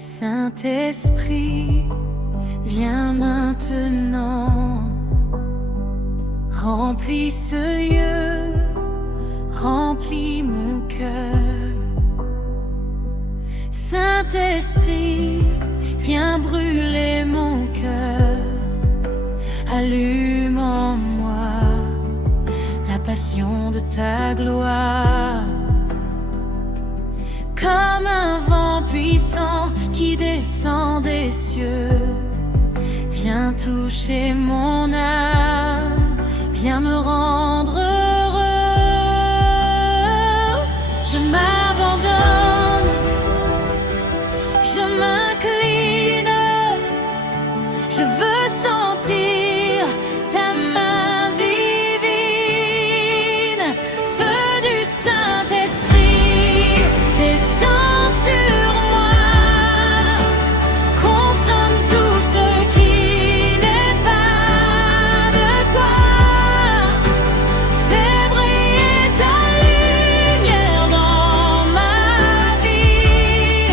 Saint-Esprit, viens maintenant, remplis ce lieu, remplis mon cœur. Saint-Esprit, viens brûler mon cœur, allume en moi la passion de ta gloire. Comme un vent puissant qui descend des cieux, viens toucher mon âme, viens me rendre heureux. Je m'abandonne, je m'incline, je veux sentir ta main divine. Feu du Saint-Esprit, descends sur moi, consomme tout ce qui n'est pas de toi. Fais briller ta lumière dans ma vie.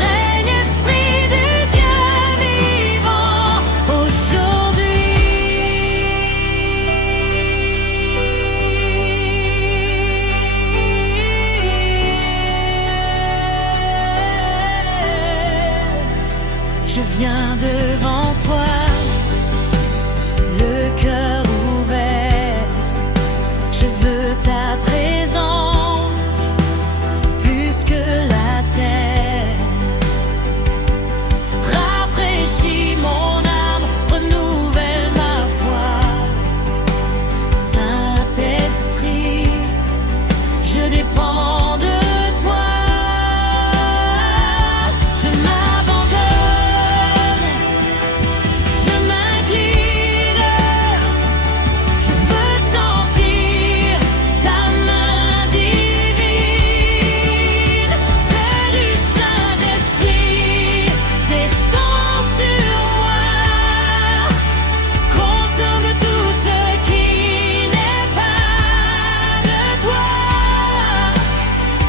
Règne Esprit du Dieu vivant aujourd'hui. Je viens devant toi, le cœur ouvert. Je veux ta présence plus que la terre. Rafraîchis mon âme, renouvelle ma foi. Saint-Esprit, je dépends de toi. Je m'abandonne, je m'incline, je veux sentir ta main divine. Feu du Saint-Esprit, descends sur moi, consomme tout ce qui n'est pas de toi.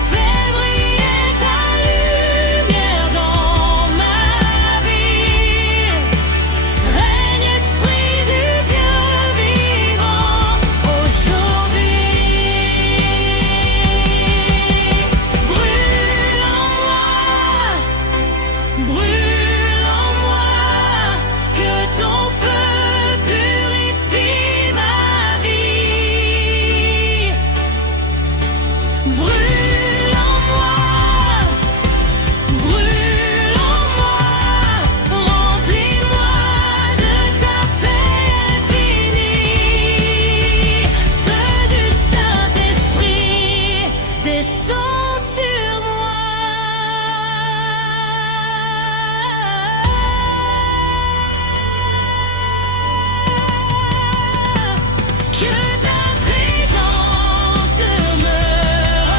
Fais briller ta lumière dans ma vie. Règne Esprit du Dieu vivant aujourd'hui. Brûle en moi, que ton feu purifie ma vie. Brûle en moi, remplis-moi de ta paix infinie. Feu du Saint-Esprit, descends sur moi. Que ta présence demeure.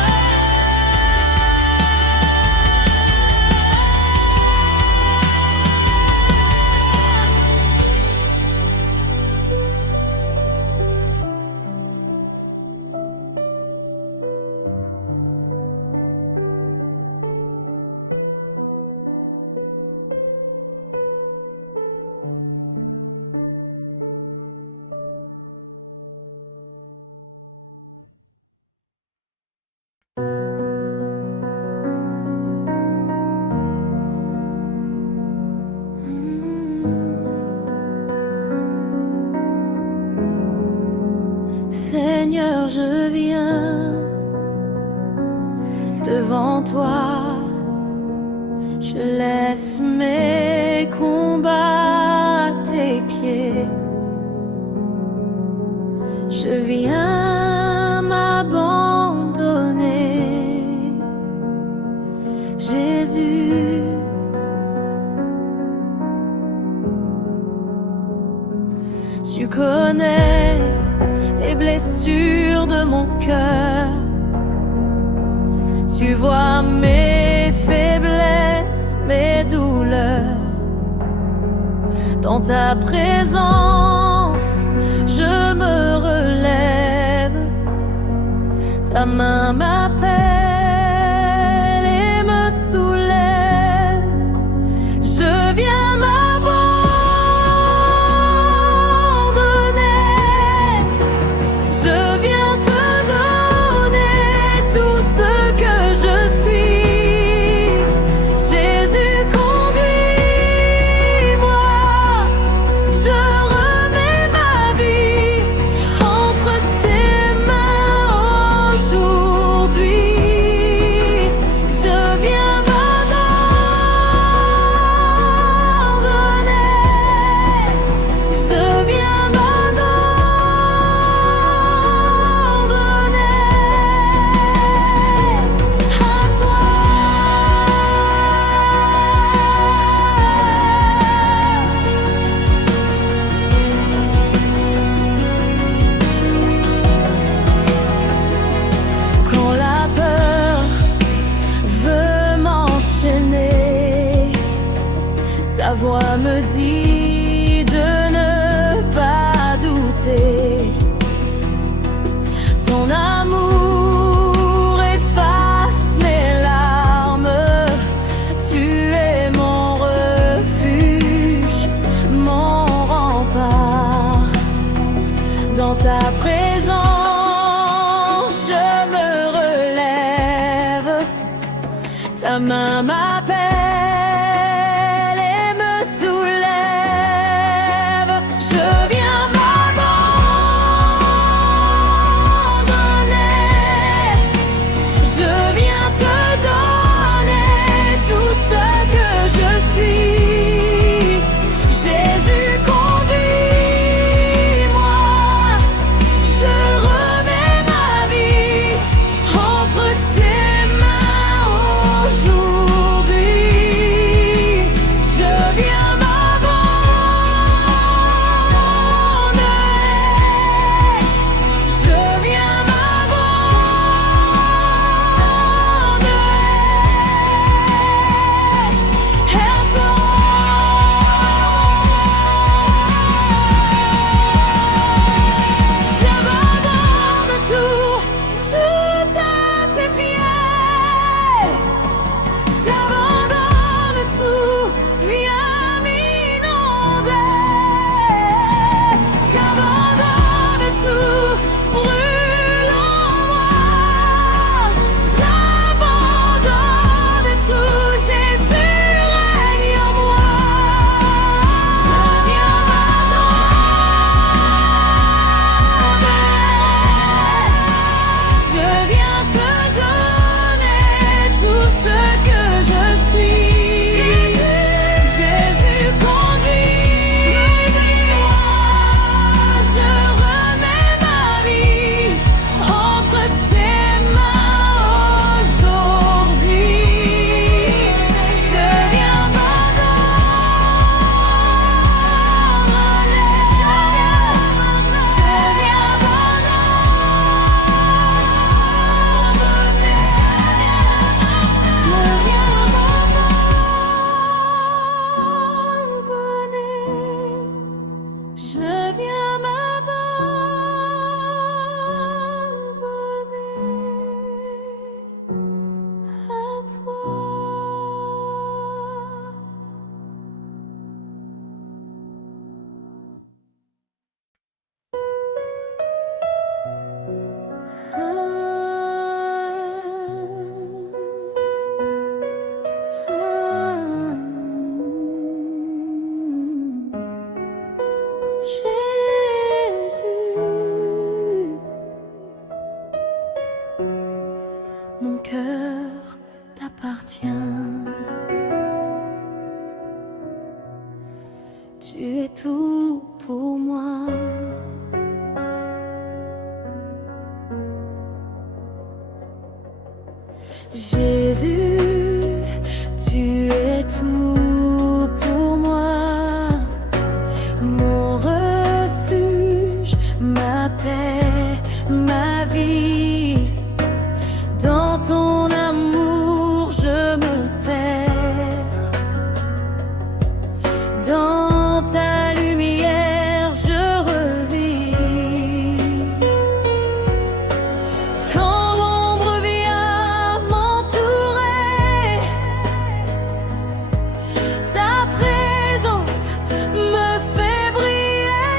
Seigneur, je viens devant toi, je laisse mes combats à tes pieds. Je viens m'abandonner, Jésus. Tu connais les blessures de mon cœur. Tu vois mes faiblesses, mes douleurs. Dans ta présence, je me relève. Ta main m'appelle et me soulève. Ta voix me dit de ne pas douter. Ton amour efface mes larmes. Tu es mon refuge, mon rempart. Dans ta présence, je me relève. Ta main m'appelle. Mon cœur t'appartient. Tu es tout pour moi. Jésus, tu es tout pour moi. Mon refuge, ma paix, ma vie. Dans ton amour, je me perds. Dans ta lumière, je revis. Quand l'ombre vient m'entourer, ta présence me fait briller.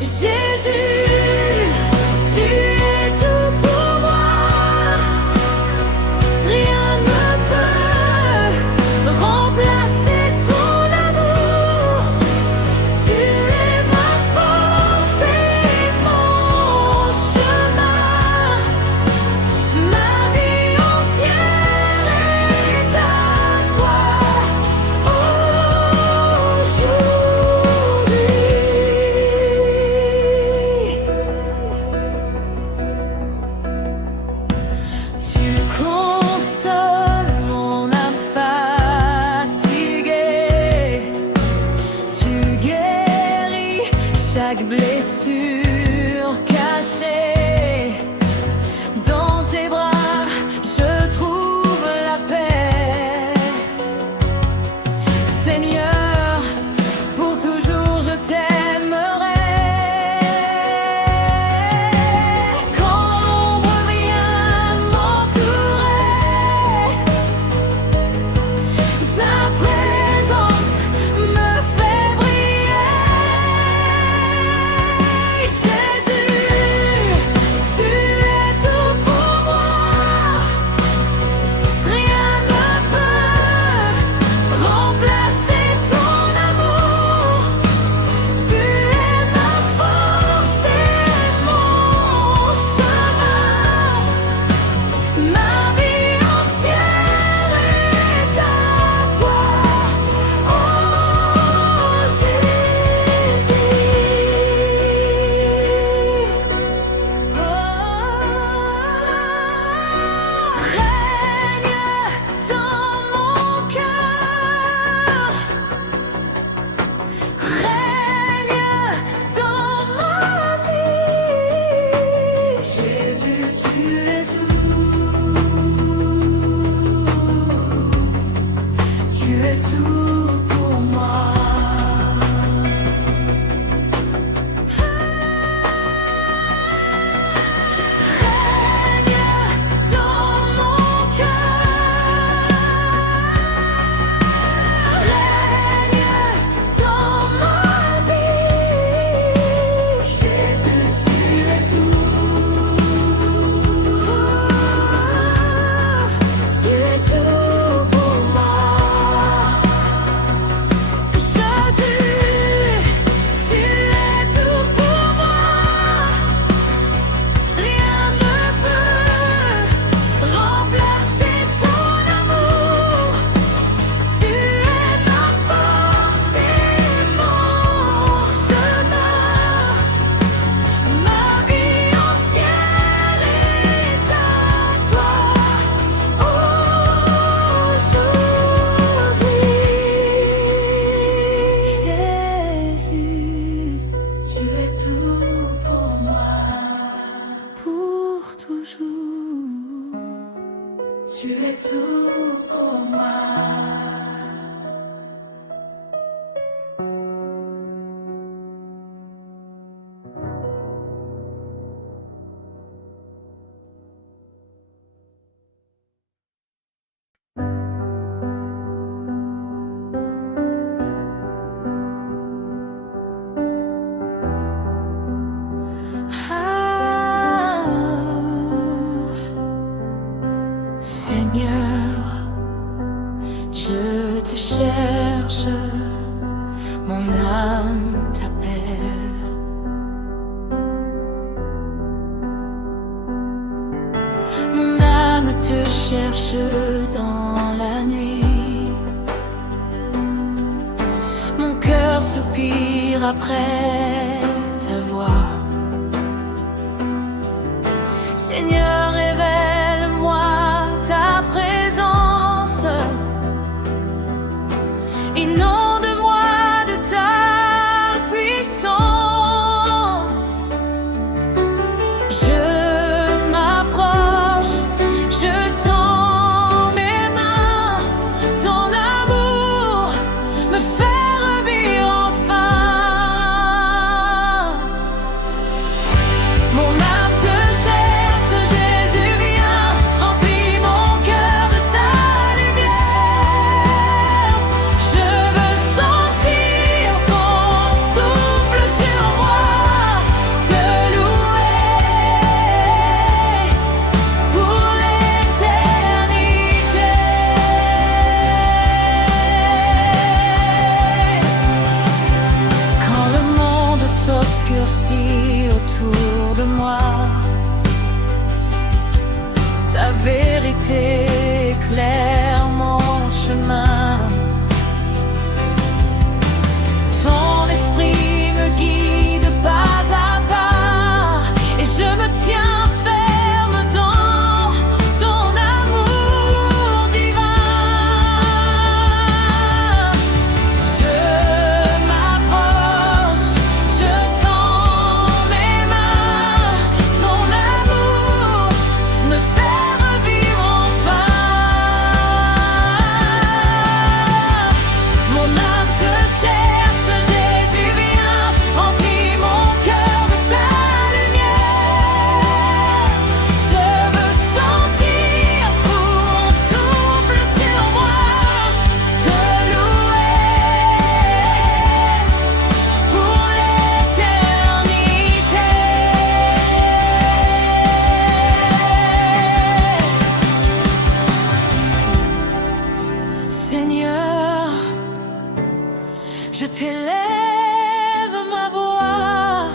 Jésus, tu es tout pour moi. Rien ne peut remplacer ton amour. Tu es ma force et mon chemin. Ma vie entière est à toi aujourd'hui. Tu consoles mon âme fatiguée. Tu guéris chaque blessure cachée. Dans tes bras, je trouve la paix. pour moi. Seigneur, je te cherche, mon âme t'appelle. Mon âme te cherche dans la nuit. Mon cœur soupire après ta voix. Seigneur, révèle-moi ta présence. Inonde-moi de ta puissance. Je m'approche, je tends mes mains. Ton amour me fait revivre enfin. Mon âme te cherche, Jésus, viens, remplis mon cœur de ta lumière. Je veux sentir ton souffle sur moi, te louer pour l'éternité. Quand le monde s'obscurcit autour de moi, ta vérité éclaire mon chemin. Ton esprit me guide pas à pas, et je me tiens ferme dans ton amour divin. Je m'approche, je tends mes mains. Ton amour me fait revivre enfin. Mon âme te cherche, Jésus, viens, remplis mon cœur de ta lumière. Je veux sentir ton souffle sur moi, te louer pour l'éternité. Seigneur, je t'élève ma voix,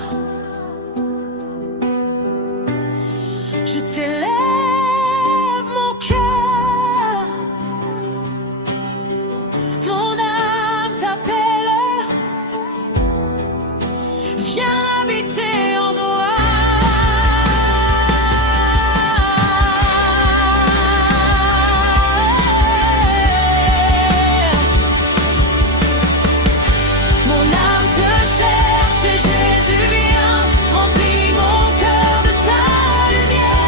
je t'élève mon cœur. Mon âme t'appelle, viens habiter en moi. Mon âme te cherche, Jésus, viens, remplis mon cœur de ta lumière.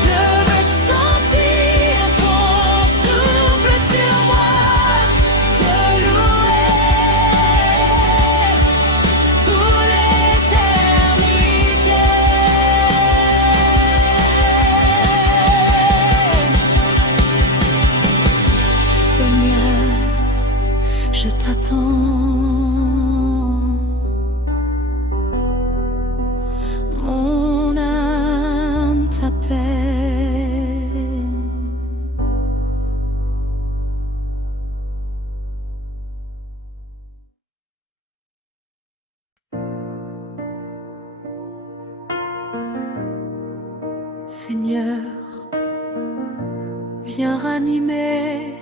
Je veux sentir ton souffle sur moi, te louer pour l'éternité. Seigneur, je t'attends. Mon âme t'appelle. Seigneur, viens ranimer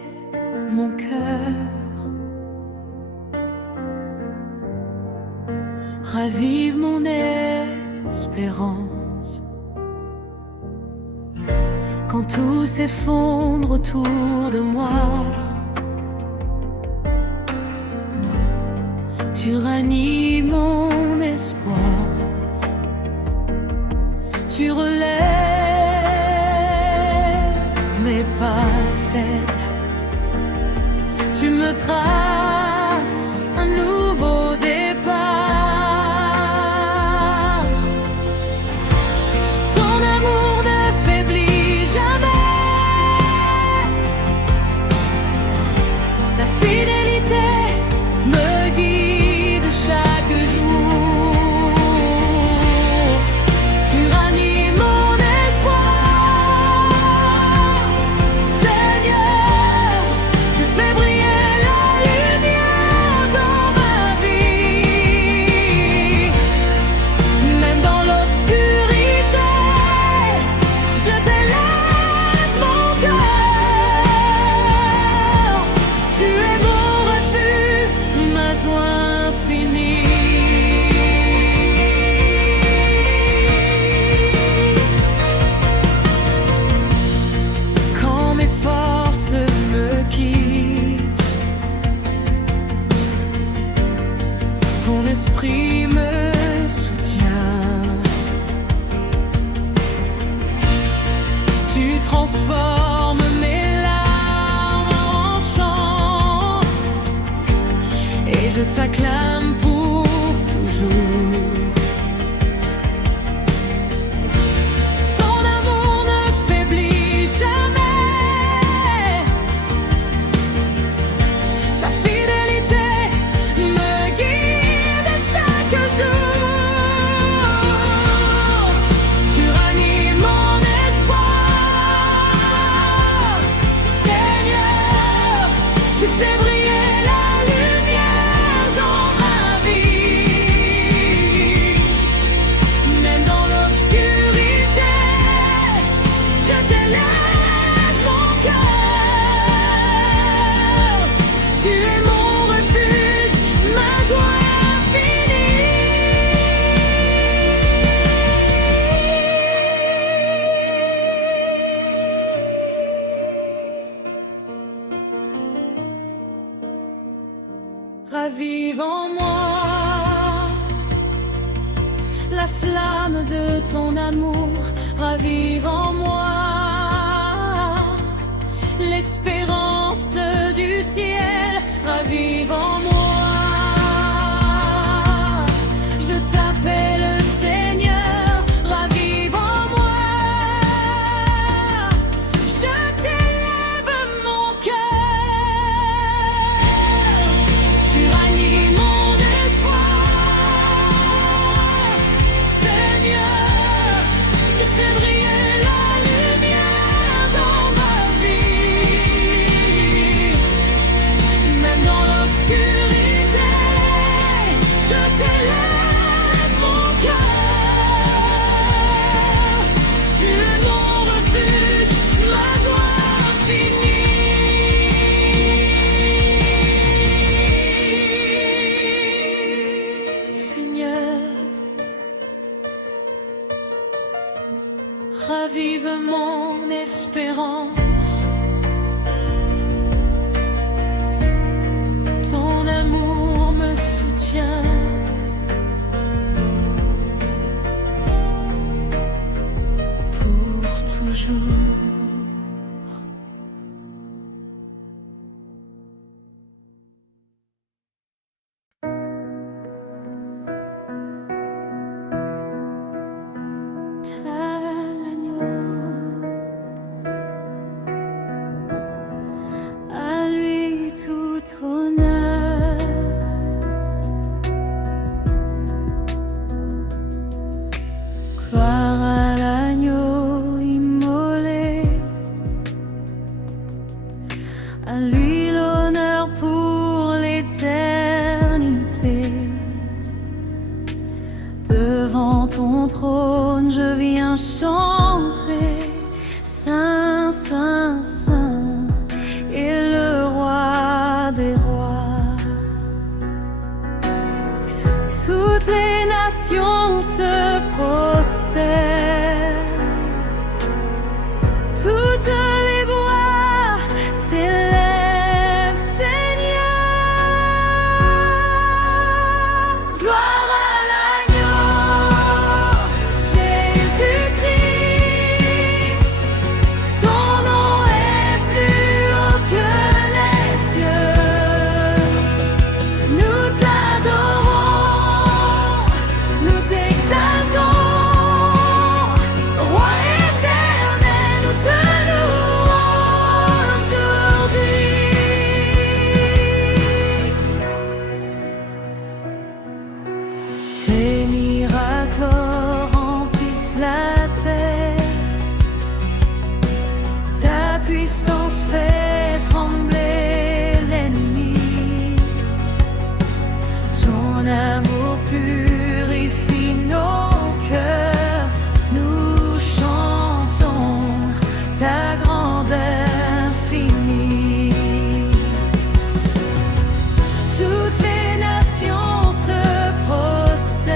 mon cœur. Ravive mon espérance. Quand tout s'effondre autour de moi, tu ranimes mon espoir. Tu relèves mes pas faible. Tu me traces un nouveau départ. Ton amour ne faiblit jamais. Ta fidélité me guide chaque jour. Tu ranimes mon espoir. Seigneur, tu fais briller la lumière dans ma vie. Même dans l'obscurité, je t'élève mon cœur. Tu es mon refuge, ma joie infinie. Quand mes forces me quittent, ton esprit me soutient. Tu transformes mes larmes en chant, et je t'acclame pour toujours. Ton amour ne faiblit jamais. Ta fidélité me guide chaque jour. Tu ranimes mon espoir. Seigneur, tu fais briller la lumière dans ma vie. Même dans l'obscurité, je t'élève mon cœur. Tu es mon refuge, ma joie infinie. Ravive en moi la flamme de ton amour. Ravive en moi l'espérance du ciel. Ravive en moi. Je t'appelle Seigneur. Ravive en moi. Je t'élève mon cœur. Tu ranimes mon espoir. Seigneur, tu fais briller la lumière dans ma vie. Même dans l'obscurité, je t'élève mon cœur. Tu es mon refuge, ma joie infinie. Seigneur, ravive mon espérance. Ton amour me soutient. Pour toujours. Tel agneau, à lui tout honneur. Gloire à l'agneau immolé, à lui l'honneur pour l'éternité. Devant ton trône, je viens chanter. Saint, Saint, Saint est le roi des rois. Toutes les nations se prosternent. Toutes les voix t'élèvent, Seigneur. Gloire à l'agneau, Jésus-Christ. puissance fait trembler l'ennemi. Ton amour purifie nos cœurs. Nous chantons ta grandeur infinie. Toutes les nations se prosternent.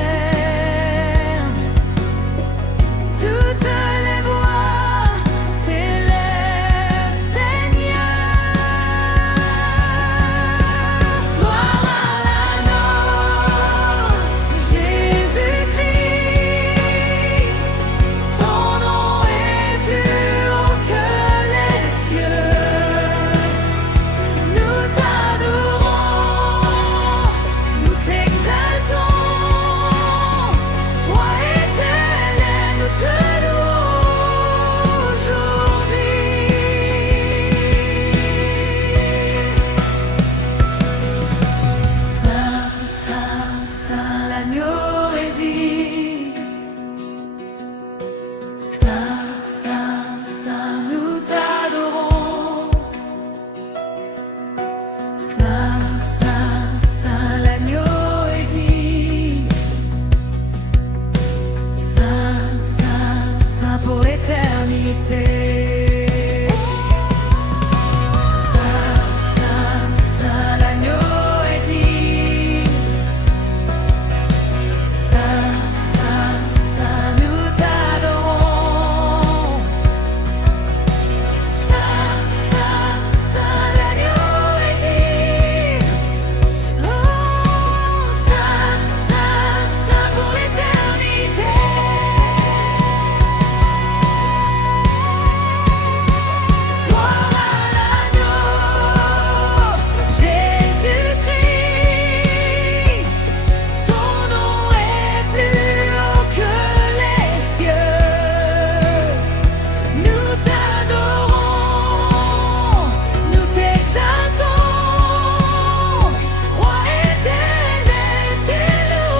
Toutes les voix t'élèvent, Seigneur. Gloire à l'agneau, Jésus-Christ. Ton nom est plus haut que les cieux. Nous t'adorons, nous t'exaltons. Roi éternel, nous te louons aujourd'hui. Saint, Saint, Saint, l'agneau est dit. Saint, Saint, Saint, nous t'adorons. Saint, Saint, Saint, l'agneau est dit. Saint, Saint, Saint pour l'éternité. Saint, Saint, Saint, l'agneau est dit. Saint, Saint, Saint, nous t'adorons. Saint, Saint, Saint, l'agneau est dit. Oh, Saint, Saint, Saint pour l'éternité. Gloire à l'agneau, Jésus-Christ. Ton nom est plus haut que les cieux. Nous t'adorons, nous t'exaltons. Roi éternel, t'es loué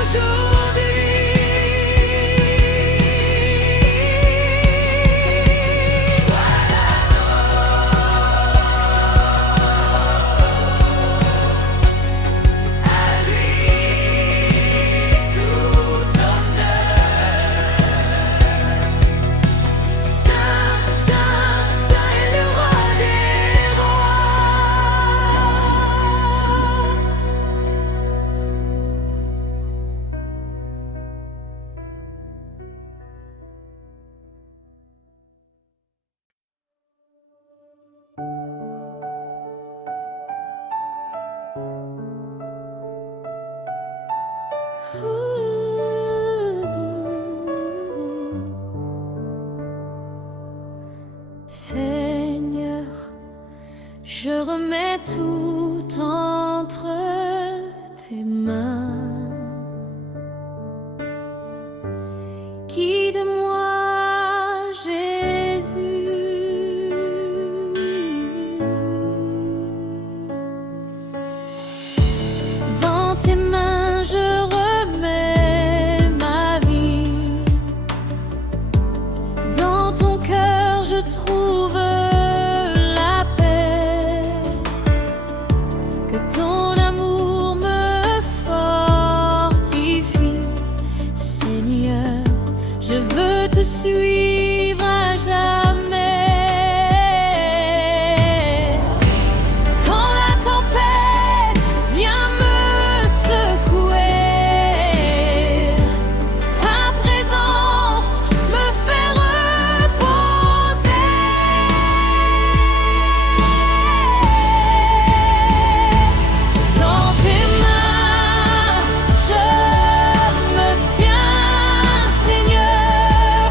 aujourd'hui. À lui tout honneur. Saint, Saint, Saint est le roi des Seigneur, je remets tout entre tes mains. Guide-moi, Jésus. Dans tes mains, je remets ma vie. Dans ton cœur, je trouve la paix. Que ton amour me fortifie. Seigneur, je veux te suivre à jamais. Quand la tempête vient me secouer, ta présence me fait reposer. Dans tes mains, je me tiens, Seigneur.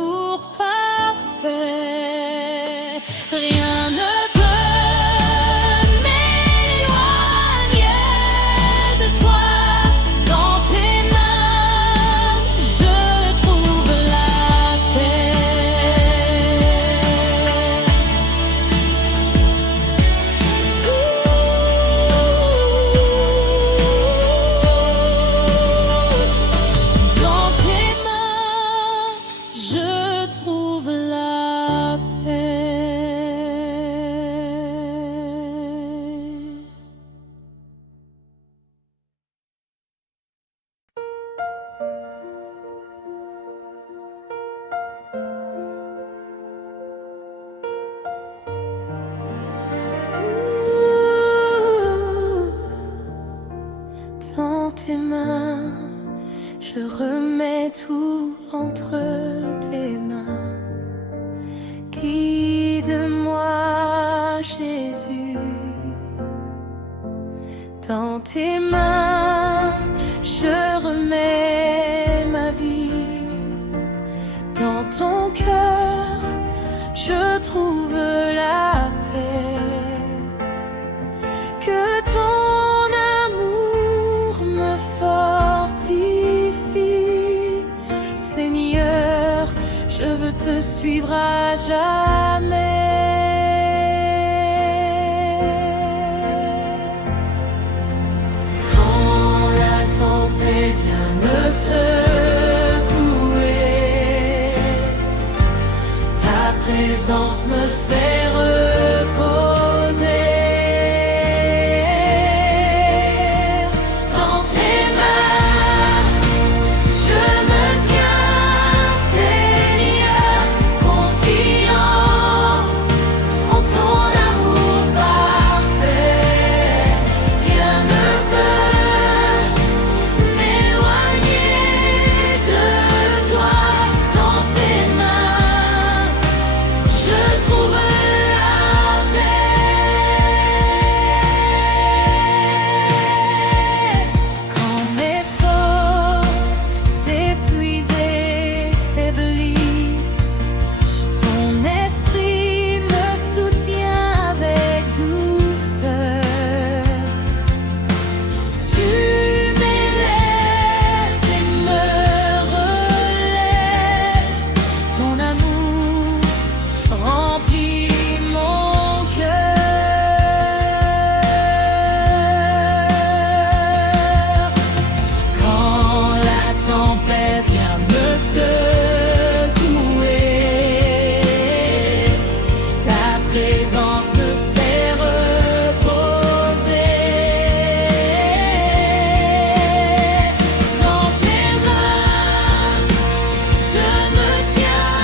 amour parfait. Rien ne peut m'éloigner de toi. Dans tes mains, je trouve la paix. Dans tes mains, je trouve la paix. Dans tes mains, je remets tout entre tes mains. Guide-moi, Jésus. Dans tes mains, je remets ma vie. Dans ton cœur, je trouve la paix. Que ton amour me fortifie. Seigneur, je veux te suivre à jamais. Quand la tempête vient me secouer, ta présence me fait reposer. Dans tes mains, je me tiens, Seigneur, confiant en ton amour parfait. Rien ne peut m'éloigner de toi. Dans tes mains, je trouve la paix. Quand mes forces s'épuisent, faiblissent, ton esprit me soutient avec douceur. Tu m'élèves et me relèves. Ton amour remplit mon cœur. Quand la tempête vient me secouer, ta présence me fait reposer. Dans tes mains, je me tiens,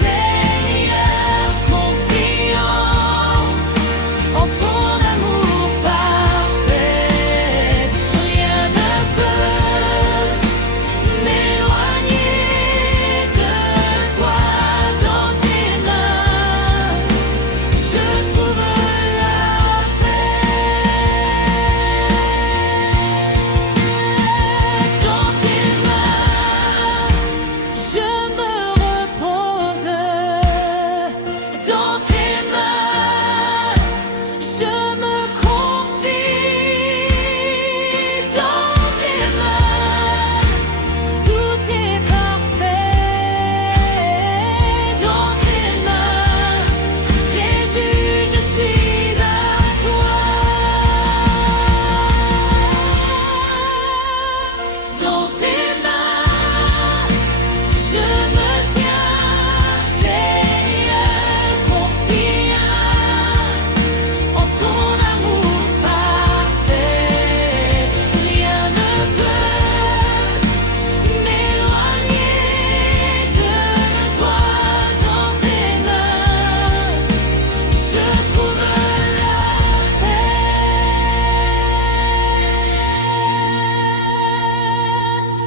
Seigneur, confiant en ton amour parfait. Rien ne peut m'éloigner de toi. Dans tes mains, je trouve la paix. Dans tes mains, je me repose. Dans tes mains, je me confie. Dans tes mains, tout est parfait. Dans tes mains, Jésus, je suis à toi. Dans tes mains, je me tiens, Seigneur, confiant en ton amour parfait. Rien ne peut m'éloigner de toi. Dans tes mains, je trouve la paix.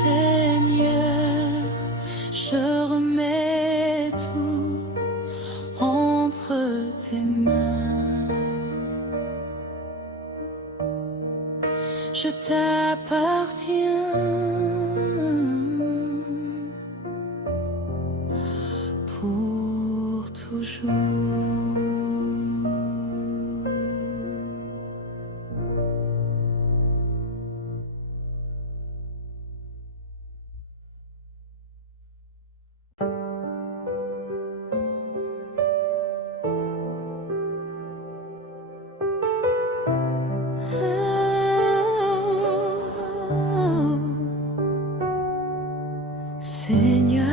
Seigneur, je remets tout entre tes mains. Je t'appartiens. toujours. Seigneur,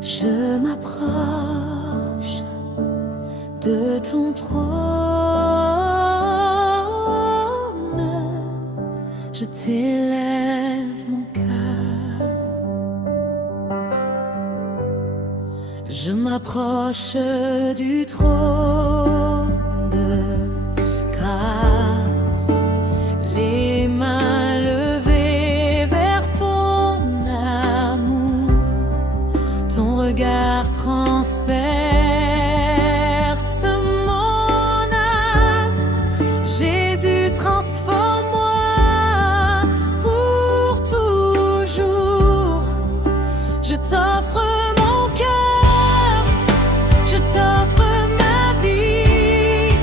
je m'approche de ton trône, je t'élève mon cœur, je m'approche du trône de grâce, les mains levées vers ton amour, ton regard transperce mon âme. Jésus, transforme-moi pour toujours. Je t'offre mon cœur, je t'offre ma vie,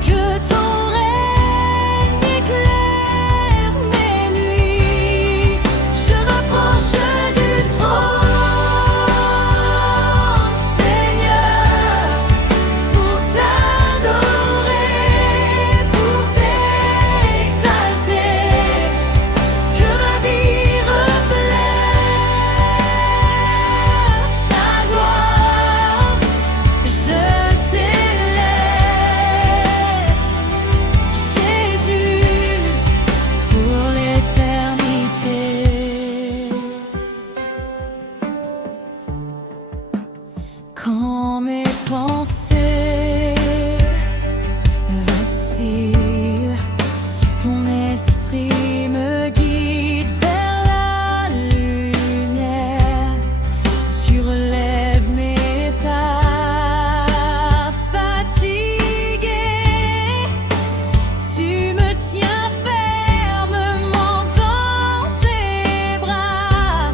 que ton règne éclaire mes nuits. Je m'approche du trône, Seigneur, pour t'adorer, pour t'exalter, que ma vie reflète ta gloire. Je t'élève, Jésus, pour l'éternité. Quand mes pensées vacillent, ton esprit me guide vers la lumière. Tu relèves mes pas fatigués, tu me tiens fermement dans tes bras.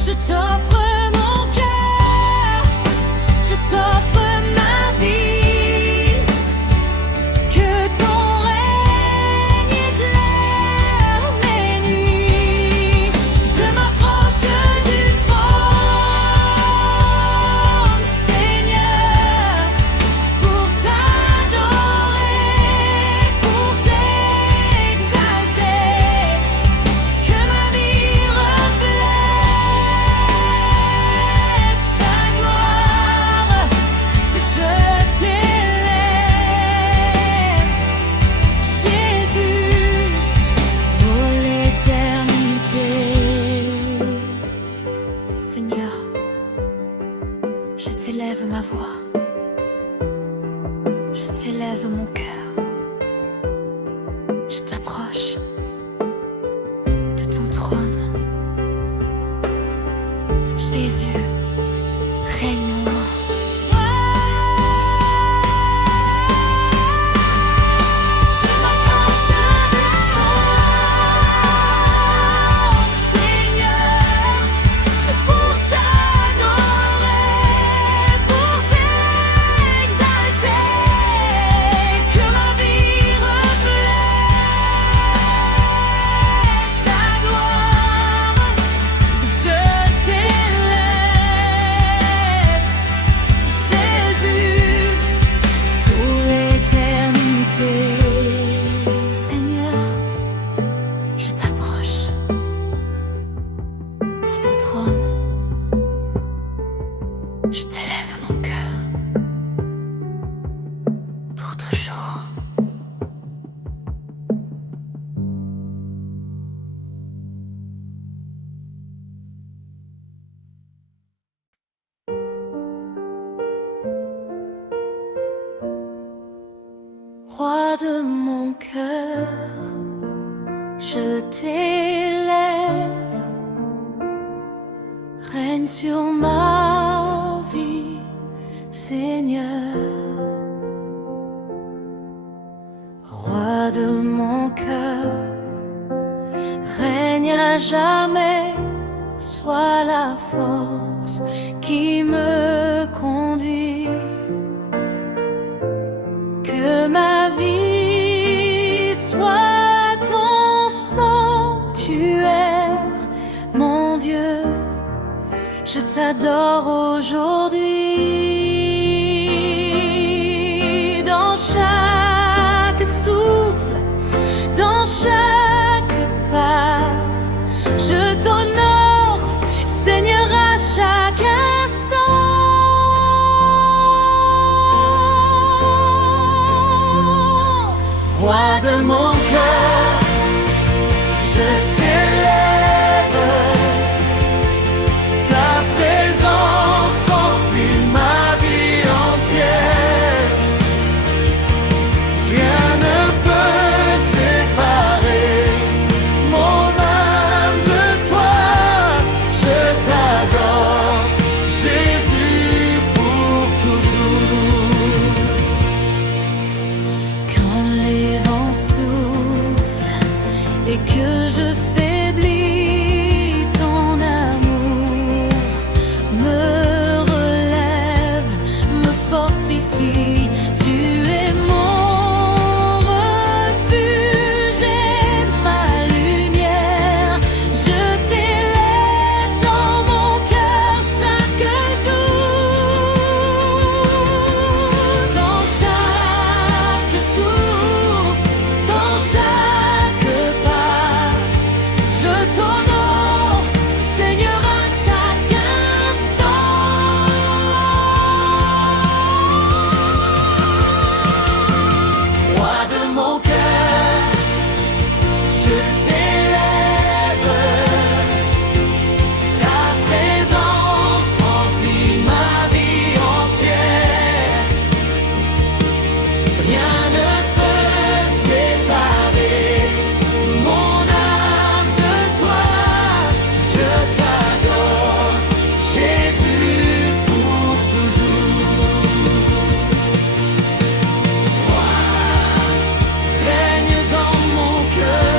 Je t'offre mon cœur, je t'offre ma vie, que ton règne éclaire mes nuits. Je m'approche du trône, Seigneur, pour t'adorer, pour t'exalter, que ma vie reflète ta gloire. Je t'élève, Jésus, pour l'éternité. Seigneur, je t'élève ma voix, je t'élève mon cœur, je t'approche de ton trône. Jésus, règne en moi. Je m'approche du trône, Seigneur, pour t'adorer, pour t'exalter, que ma vie reflète ta gloire. Je t'élève, Jésus, pour l'éternité. Seigneur, je t'approche pour ton trône, je t'élève mon cœur pour toujours. Roi de mon cœur, je t'élève, règne sur ma vie, Seigneur. Roi de mon cœur, règne à jamais, sois la force force qui me conduit. Que ma vie soit ton sanctuaire, mon Dieu, je t'adore aujourd'hui. Dans chaque souffle, dans chaque pas, je t'honore, Seigneur, à chaque instant. Roi de mon cœur, je t'élève. Ta présence remplit ma vie entière. Rien ne peut séparer mon âme de toi. Je t'adore, Jésus, pour toujours. Quand les vents soufflent et que je faiblis, ton amour me relève, me fortifie. Tu es mon refuge et ma lumière. Je t'élève dans mon cœur chaque jour. Dans chaque souffle, dans chaque pas, je t'honore, Seigneur, à chaque instant. Roi de mon cœur, je t'élève. Ta présence remplit ma vie entière. Rien ne peut séparer mon âme de toi. Je t'adore, Jésus, pour toujours. Règne dans mon cœur.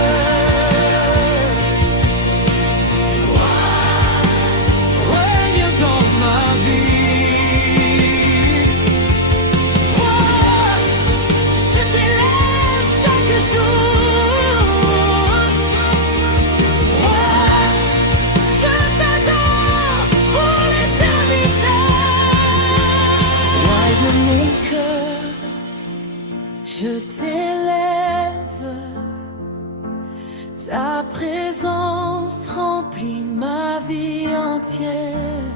Règne dans ma vie. Je t'élève chaque jour. Je t'adore pour l'éternité. Roi de mon cœur, je t'élève. Ta présence remplit ma vie entière.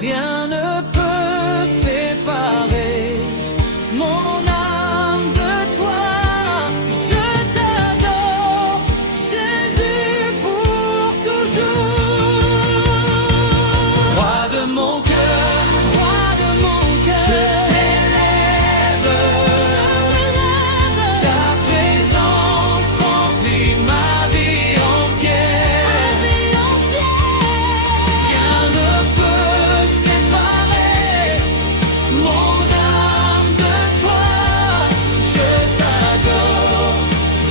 Rien ne peut séparer mon âme de toi. Je t'adore, Jésus, pour toujours. Roi de mon cœur, je t'élève. Ta présence remplit ma vie entière. Rien ne peut séparer mon âme de toi. Je t'adore,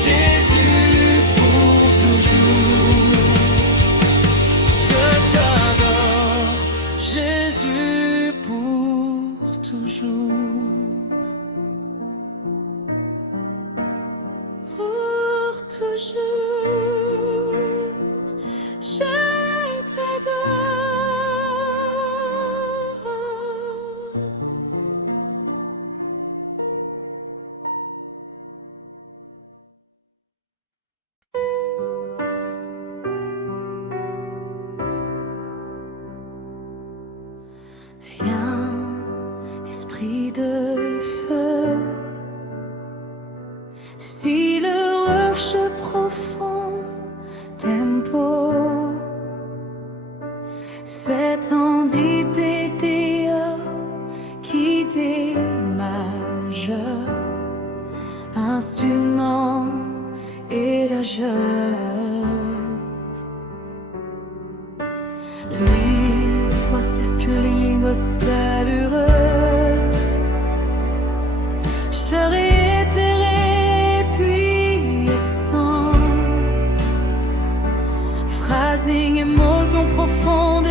Jésus, pour toujours. Je t'adore, Jésus, pour toujours. Pour toujours, je t'adore. Viens, esprit de feu, style worship profond, tempo, cet andipédia qui majeur, instrument et la jeune. Voces que lingos talureuses, chair éthérée puissant, phrasing émotion profonde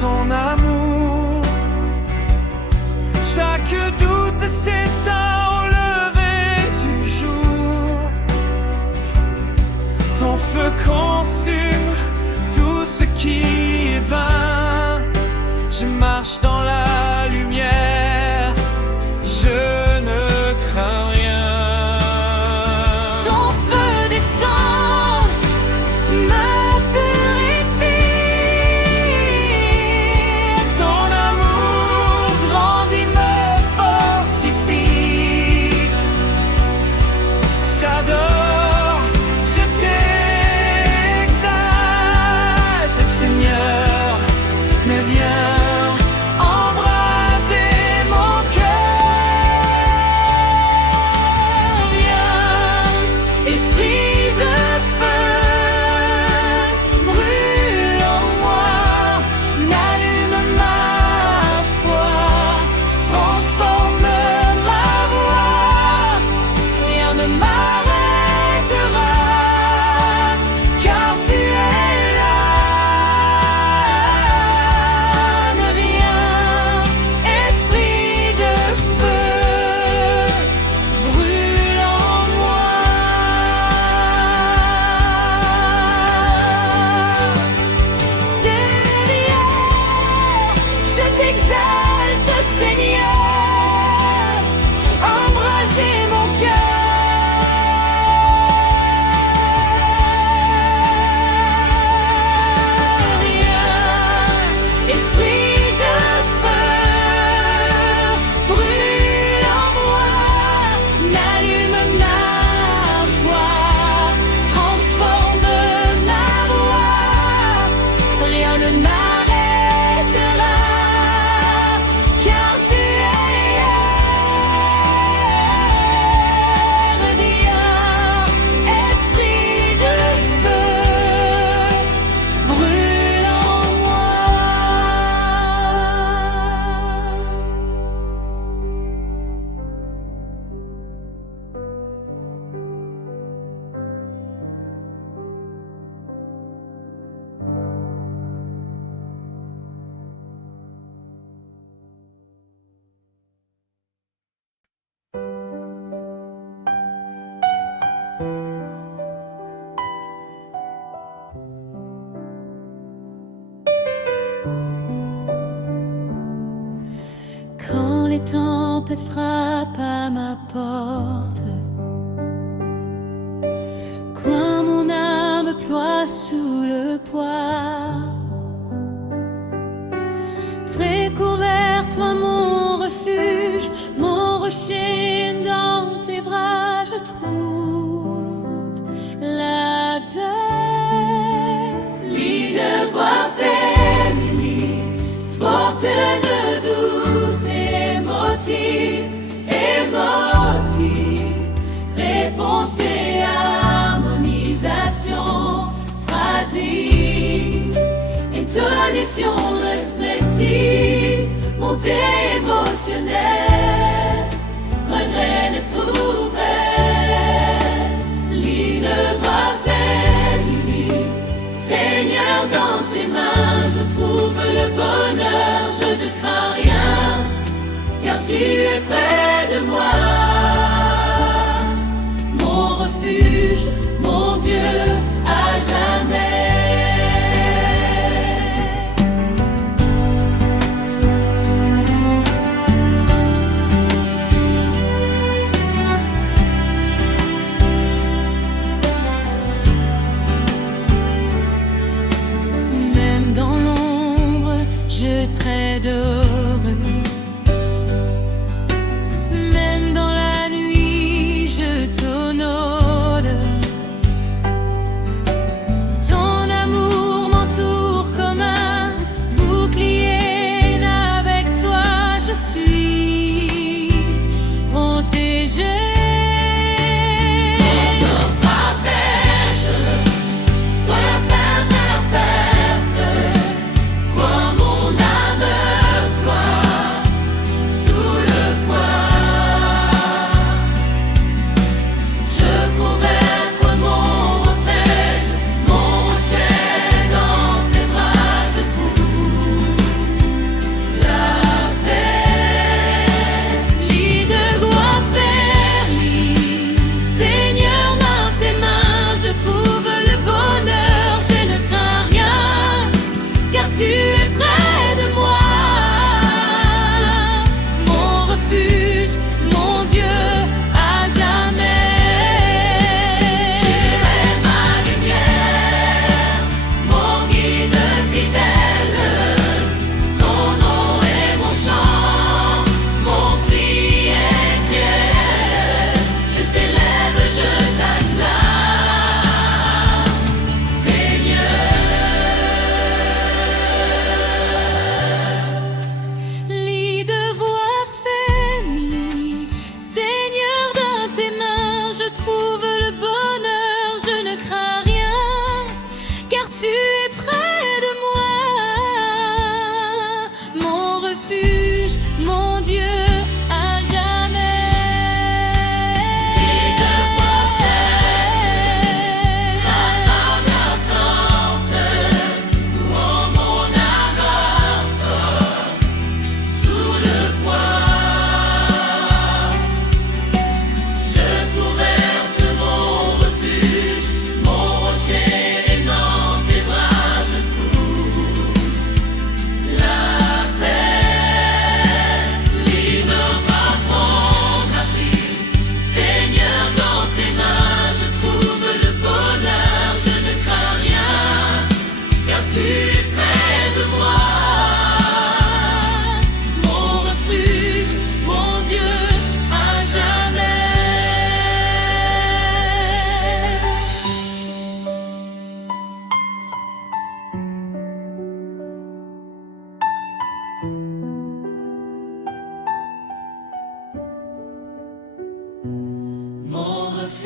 ton amour. Chaque doute s'éteint au lever du jour. Ton feu consume tout ce qui est vain. Je marche dans la lumière, je ne crains rien. Ton feu descend, me purifie. Ton amour Grandit, me fortifie. j'adore, je t'exalte, Seigneur, mais viens embraser mon cœur. Viens, esprit de feu, brûle en moi, n'allume ma foi, transforme ma voix. Rien ne m'arrêtera, car tu es là. Ne viens, esprit de feu, brûle en moi. Seigneur, je t'exalte, Seigneur, embraser mon cœur. Viens, esprit de feu, brûle en moi, n'allume ma foi, transforme ma voix. Rien ne m'arrêtera, car tu es là. Viens, esprit de feu, brûle en moi. Quand les tempêtes frappent à ma porte, quand mon âme ploie sous le poids, très couvert, toi mon refuge, mon rocher, dans tes bras je trouve la paix. Ligne voix féminine, sporte de douce émotive, réponse et harmonisation, phrasing, intonation expressive, montée émotionnelle, regret éprouvé, ligne voix féminine. Seigneur, dans tes mains je trouve le bonheur, je ne crains rien, car tu es près de moi. Mon refuge, mon Dieu, à jamais. Même dans l'ombre, je traiderai. Même dans la nuit, je t'honore. Ton amour m'entoure comme un bouclier. Avec toi, je suis protégée. Sois pas ma perte, crois mon âme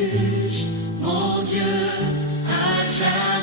refuge, mon Dieu, à jamais.